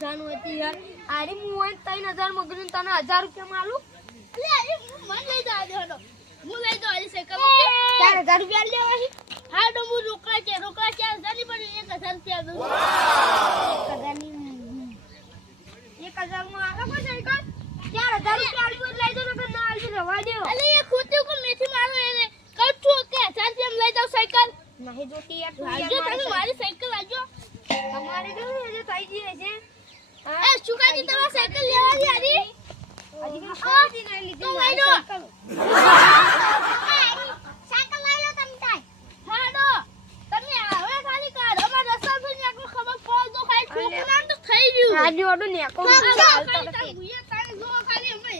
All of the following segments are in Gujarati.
જાનું હતી યાર આરી હું 3000 મગનું તને 1000 રૂપિયા માલું એટલે આરી મન લઈ જાજો હડો હું લઈ જાવ આરી સાયકલ 4000 રૂપિયા લેવા છે હા તો હું રોકડા 4000 ની પણ 1000 રૂપિયા દઉં 1000 માં આગળ કોઈ સાયકલ 4000 રૂપિયા આલી લઈ જાવ નકર ના આલી રવા દેવો અલે એ ખોટી કો મેથી મારો એને કહું છું કે 1000 રૂપિયા લઈ જાવ સાયકલ નહીં જોતી યાર લાજો તમે મારી સાયકલ લાજો તમારે કેવું છે થઈ ગઈ છે એ સુકાજી તમારી સાયકલ લેવાની આરી હજી કોઈ નહીં લીધી મારી સાયકલ લઈ લો તમે તાઈ હાડો તમે હવે ખાલી કાઢો મારા રસ્તા પર ને ખબર પડ દો ખાઈ છોકરા તો થઈ ગયું હાડી ઓડો ને કો ચાલતો નથી ભૂયા તારે જો ખાલી અમે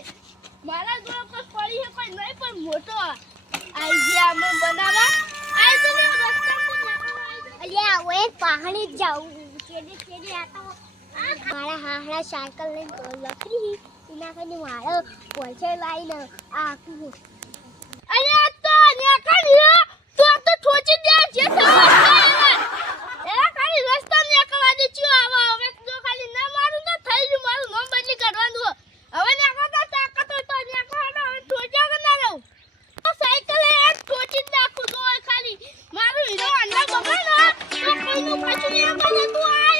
મારા જો પર પડી છે કોઈ નહીં પણ મોટો આઈ ગયા અમે બનાવા આઈ તો રસ્તા અલ્યા ઓએ પહાડી જાઉં કેડી આતો મારા હાહડા સાયકલ લઈને લખી ઇના કને મારો પોઈચે લાઈન આકુ અરે આ તો ને કાઢ્યો તો ઠોચી દે જે થાય એ ખાલી રસ્તા ને કવા દે છું આવા હવે જો ખાલી ના મારું તો થઈ ગયું મારું નામ બદલી કાઢવાનું હવે ને કાકા તાકાત તો ને કાઢો હવે ઠોચા કે ના રહું તો સાયકલ એ ઠોચી નાખું તો ખાલી મારું હીરો અંડા બગાડો તો કોઈનું પાછું નહીં બને તું આય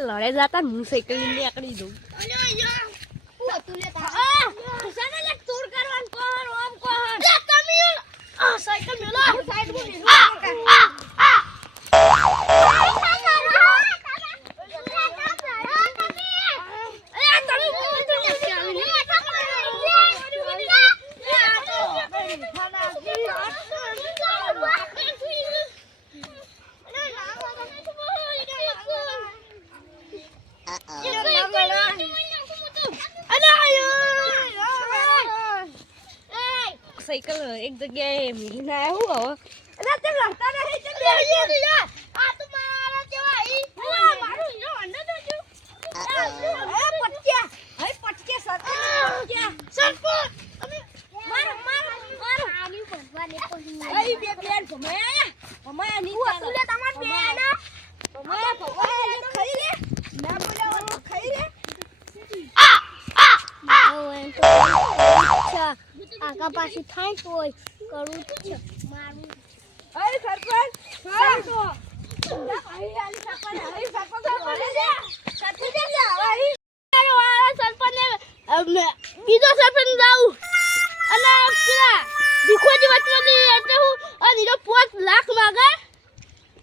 લડે જાતા હું સાયકલ લઈને આકડી દઉં હું તું લેતા સાને લે તોડ કરવાન કોહર ઓમ કોહર લે તમે સાયકલ મેલો સાઈડ માં મેલો સાયકલ એક જગ્યાએ મીના આવ્યો હવે અરે તે લડતા નહીં તે આ તો મારા જેવા ઈ મારું હીરો અંડર તો જો એ પટક્યા હઈ પટકે પટક્યા સરપો તમે મારો આની પડવાને પડી એ બે પ્લેન ભમાયા ની ચાલે લે તમાર બેન ભમાયા ખાઈ લે ના બોલાવાનું ખાઈ લે આકા પાછી થાય તોય કરું છે મારું અરે સરપંચ તો આઈ આલી સરપંચ આઈ સરપંચ કરે છે સાથી દે આઈ અરે વાળા સરપંચ ને બીજો સરપંચ જાઉં અને પેલા દીખોજી વચમાં એટલે હું અને હીરો 5 લાખ માંગે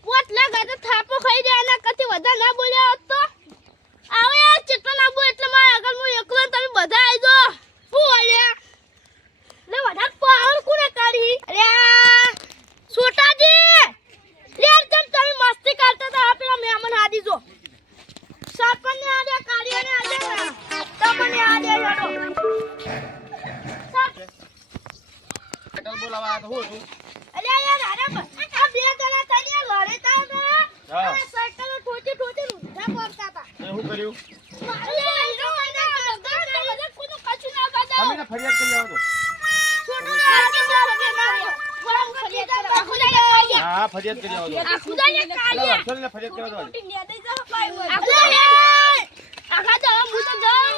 5 લાખ આ તો થાપો ખાઈ જાય અને કથી વધારે ના બોલ્યા હોત તો આવે આ ચેટલો ના બોલ એટલે મારા આગળ હું એકલો તમે બધા આવી જો હું આયા લે વધારે પાવર કોને કાઢી અરે છોટાજી લે તમ તમે મસ્તી કરતા હતા પેલા મહેમાન આદી જો સરપંચ ને આડે કાઢીને આડે તમને આડે હેડો હું હતું? અલ્યા યાર આરામ આ બે જણા થઈને લડતા હતા હા. આ સાયકલ ઠોચી ઠોચી ઊંધા પડતા હતા તે શું કર્યું? અલ્યા હીરો વાળા બધા કોઈનું કશું ના તમે બતાવો ને ફરિયાદ કરી આવો તો. છોટું લાગે છે હા ફરિયાદ કરી આવો તો. આ ખુદાને કાયા ચાલ ને ફરિયાદ કરવા દો. આખા તો હું તો જાઉં